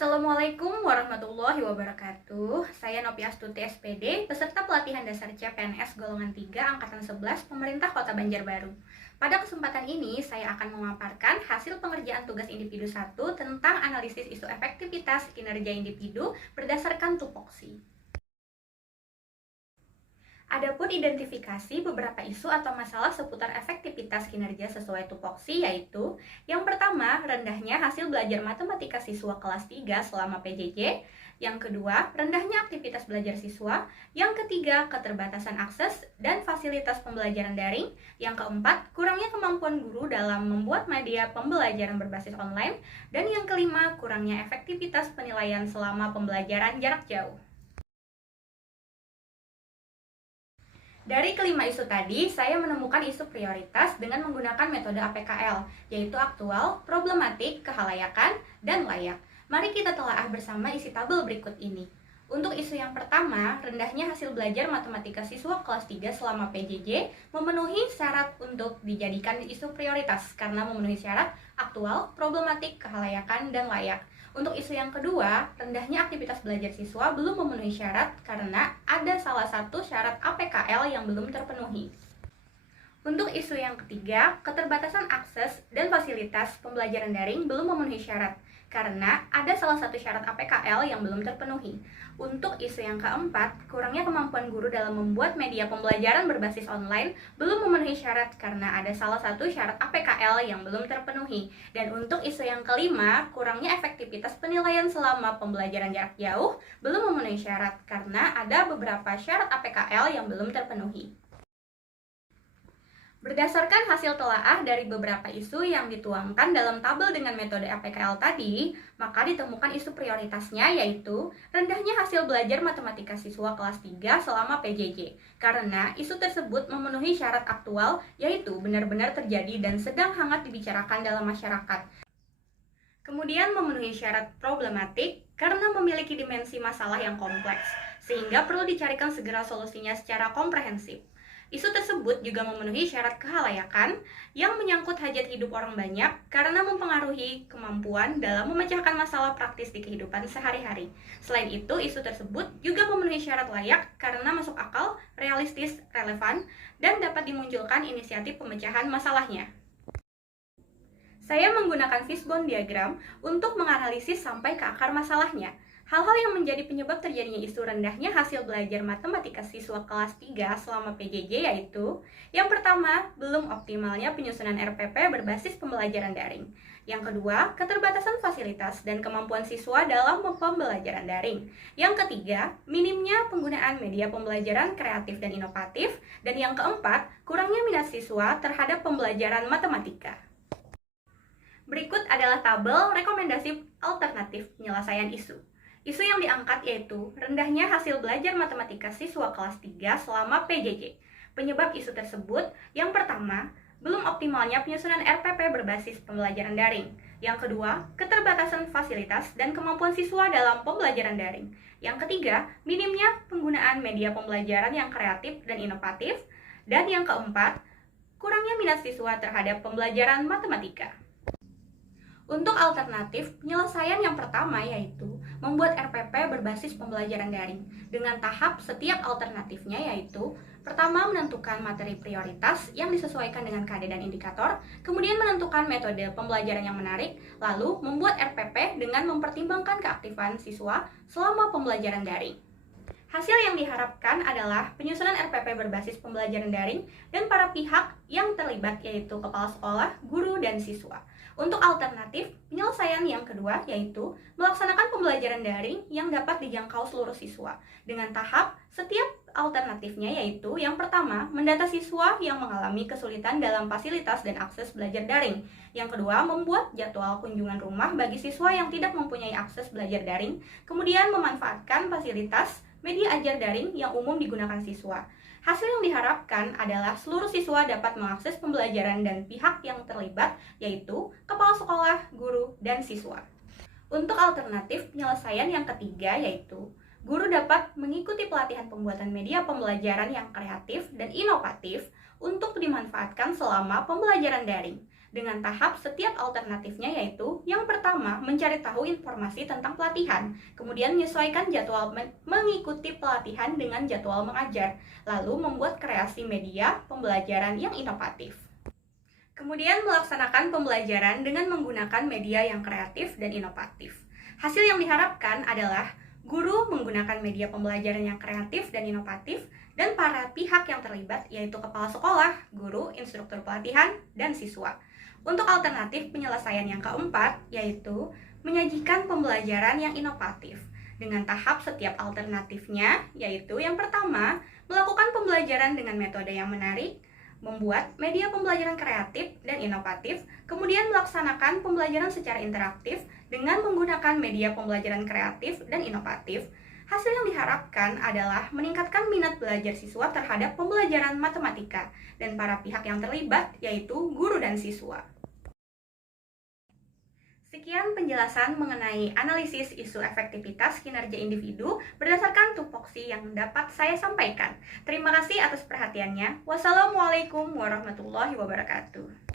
Assalamualaikum warahmatullahi wabarakatuh. Saya Nopi Astuti SPD, peserta pelatihan dasar CPNS golongan 3 angkatan 11 Pemerintah Kota Banjarbaru. Pada kesempatan ini, saya akan memaparkan hasil pengerjaan tugas individu 1 tentang analisis isu efektivitas kinerja individu berdasarkan tupoksi. Adapun identifikasi beberapa isu atau masalah seputar efektivitas kinerja sesuai tupoksi, yaitu yang pertama, rendahnya hasil belajar matematika siswa kelas 3 selama PJJ. Yang kedua, rendahnya aktivitas belajar siswa. Yang ketiga, keterbatasan akses dan fasilitas pembelajaran daring. Yang keempat, kurangnya kemampuan guru dalam membuat media pembelajaran berbasis online. Dan yang kelima, kurangnya efektivitas penilaian selama pembelajaran jarak jauh. Dari kelima isu tadi, saya menemukan isu prioritas dengan menggunakan metode APKL, yaitu aktual, problematik, kehalayakan, dan layak. Mari kita telaah bersama isi tabel berikut ini. Untuk isu yang pertama, rendahnya hasil belajar matematika siswa kelas 3 selama PJJ memenuhi syarat untuk dijadikan isu prioritas karena memenuhi syarat aktual, problematik, kehalayakan, dan layak. Untuk isu yang kedua, rendahnya aktivitas belajar siswa belum memenuhi syarat karena ada salah satu syarat APKL yang belum terpenuhi. Untuk isu yang ketiga, keterbatasan akses dan fasilitas pembelajaran daring belum memenuhi syarat karena ada salah satu syarat APKL yang belum terpenuhi. Untuk isu yang keempat, kurangnya kemampuan guru dalam membuat media pembelajaran berbasis online belum memenuhi syarat karena ada salah satu syarat APKL yang belum terpenuhi. Dan untuk isu yang kelima, kurangnya efektivitas penilaian selama pembelajaran jarak jauh belum memenuhi syarat karena ada beberapa syarat APKL yang belum terpenuhi. Berdasarkan hasil telaah dari beberapa isu yang dituangkan dalam tabel dengan metode APKL tadi, maka ditemukan isu prioritasnya yaitu rendahnya hasil belajar matematika siswa kelas 3 selama PJJ. Karena isu tersebut memenuhi syarat aktual yaitu benar-benar terjadi dan sedang hangat dibicarakan dalam masyarakat. Kemudian memenuhi syarat problematik karena memiliki dimensi masalah yang kompleks, sehingga perlu dicarikan segera solusinya secara komprehensif. Isu tersebut juga memenuhi syarat kehalayakan yang menyangkut hajat hidup orang banyak karena mempengaruhi kemampuan dalam memecahkan masalah praktis di kehidupan sehari-hari. Selain itu, isu tersebut juga memenuhi syarat layak karena masuk akal, realistis, relevan, dan dapat dimunculkan inisiatif pemecahan masalahnya. Saya menggunakan fishbone diagram untuk menganalisis sampai ke akar masalahnya. Hal-hal yang menjadi penyebab terjadinya isu rendahnya hasil belajar matematika siswa kelas 3 selama PJJ yaitu yang pertama, belum optimalnya penyusunan RPP berbasis pembelajaran daring. Yang kedua, keterbatasan fasilitas dan kemampuan siswa dalam pembelajaran daring. Yang ketiga, minimnya penggunaan media pembelajaran kreatif dan inovatif. Dan yang keempat, kurangnya minat siswa terhadap pembelajaran matematika. Berikut adalah tabel rekomendasi alternatif penyelesaian isu. Isu yang diangkat yaitu rendahnya hasil belajar matematika siswa kelas 3 selama PJJ. Penyebab isu tersebut, yang pertama, belum optimalnya penyusunan RPP berbasis pembelajaran daring. Yang kedua, keterbatasan fasilitas dan kemampuan siswa dalam pembelajaran daring. Yang ketiga, minimnya penggunaan media pembelajaran yang kreatif dan inovatif. Dan yang keempat, kurangnya minat siswa terhadap pembelajaran matematika. Untuk alternatif, penyelesaian yang pertama yaitu membuat RPP berbasis pembelajaran daring dengan tahap setiap alternatifnya yaitu pertama menentukan materi prioritas yang disesuaikan dengan KD dan indikator, kemudian menentukan metode pembelajaran yang menarik, lalu membuat RPP dengan mempertimbangkan keaktifan siswa selama pembelajaran daring. Hasil yang diharapkan adalah penyusunan RPP berbasis pembelajaran daring dan para pihak yang terlibat yaitu kepala sekolah, guru, dan siswa. Untuk alternatif, penyelesaian yang kedua yaitu melaksanakan pembelajaran daring yang dapat dijangkau seluruh siswa. Dengan tahap setiap alternatifnya yaitu yang pertama, mendata siswa yang mengalami kesulitan dalam fasilitas dan akses belajar daring. Yang kedua, membuat jadwal kunjungan rumah bagi siswa yang tidak mempunyai akses belajar daring. Kemudian memanfaatkan fasilitas media ajar daring yang umum digunakan siswa. Hasil yang diharapkan adalah seluruh siswa dapat mengakses pembelajaran dan pihak yang terlibat, yaitu kepala sekolah, guru, dan siswa. Untuk alternatif penyelesaian yang ketiga yaitu guru dapat mengikuti pelatihan pembuatan media pembelajaran yang kreatif dan inovatif untuk dimanfaatkan selama pembelajaran daring. dengan tahap setiap alternatifnya, yaitu yang pertama mencari tahu informasi tentang pelatihan, kemudian menyesuaikan jadwal mengikuti pelatihan dengan jadwal mengajar, lalu membuat kreasi media pembelajaran yang inovatif. Kemudian melaksanakan pembelajaran dengan menggunakan media yang kreatif dan inovatif. Hasil yang diharapkan adalah guru menggunakan media pembelajaran yang kreatif dan inovatif, dan para pihak yang terlibat yaitu kepala sekolah, guru, instruktur pelatihan, dan siswa. Untuk alternatif penyelesaian yang keempat, yaitu menyajikan pembelajaran yang inovatif dengan tahap setiap alternatifnya, yaitu yang pertama, melakukan pembelajaran dengan metode yang menarik, membuat media pembelajaran kreatif dan inovatif, kemudian melaksanakan pembelajaran secara interaktif dengan menggunakan media pembelajaran kreatif dan inovatif. Hasil yang diharapkan adalah meningkatkan minat belajar siswa terhadap pembelajaran matematika dan para pihak yang terlibat, yaitu guru dan siswa. Sekian penjelasan mengenai analisis isu efektivitas kinerja individu berdasarkan tupoksi yang dapat saya sampaikan. Terima kasih atas perhatiannya. Wassalamualaikum warahmatullahi wabarakatuh.